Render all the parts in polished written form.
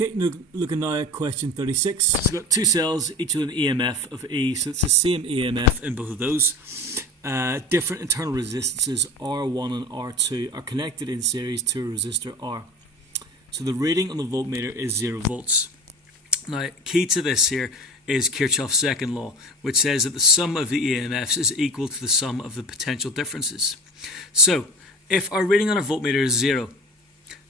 Okay, looking now at question 36. So we've got two cells, each with an EMF of E, so it's the same EMF in both of those. Different internal resistances R1 and R2 are connected in series to a resistor R. So the reading on the voltmeter is 0 volts. Now, key to this here is Kirchhoff's second law, which says that the sum of the EMFs is equal to the sum of the potential differences. So, if our reading on our voltmeter is 0,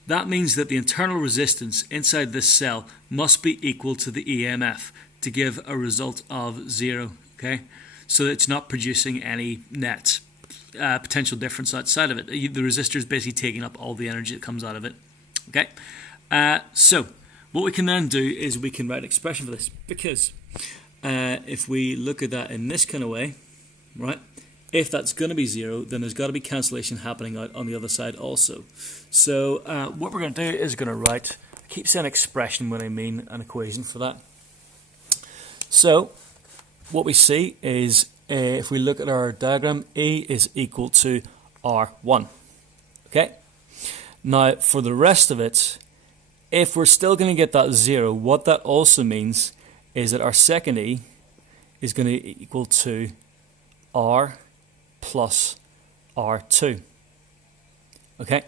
that means that the internal resistance inside this cell must be equal to the EMF to give a result of 0, okay? So it's not producing any net potential difference outside of it. The resistor is basically taking up all the energy that comes out of it, okay? So what we can then do is we can write an expression for this, because if we look at that in this kind of way, right? If that's going to be 0, then there's got to be cancellation happening out on the other side also. So what we're going to do is going to write, I keep saying expression when I mean an equation for that. So what we see is if we look at our diagram, E is equal to R1. Okay. Now for the rest of it, if we're still going to get that 0, what that also means is that our second E is going to be equal to R plus R2. Okay,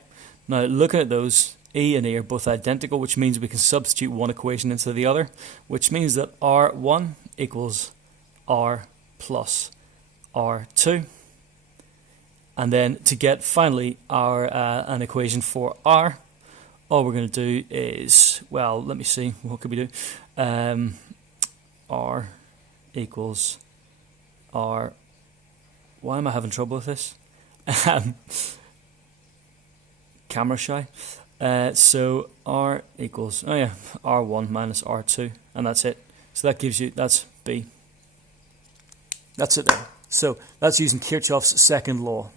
now looking at those, E and E are both identical, which means we can substitute one equation into the other, which means that R1 equals R plus R2. And then to get finally our an equation for R, all we're going to do is, well, let me see, what could we do? R equals R. Why am I having trouble with this? Camera shy. So R equals, R1 minus R2, and that's it. So that gives you, that's B. That's it there. So that's using Kirchhoff's second law.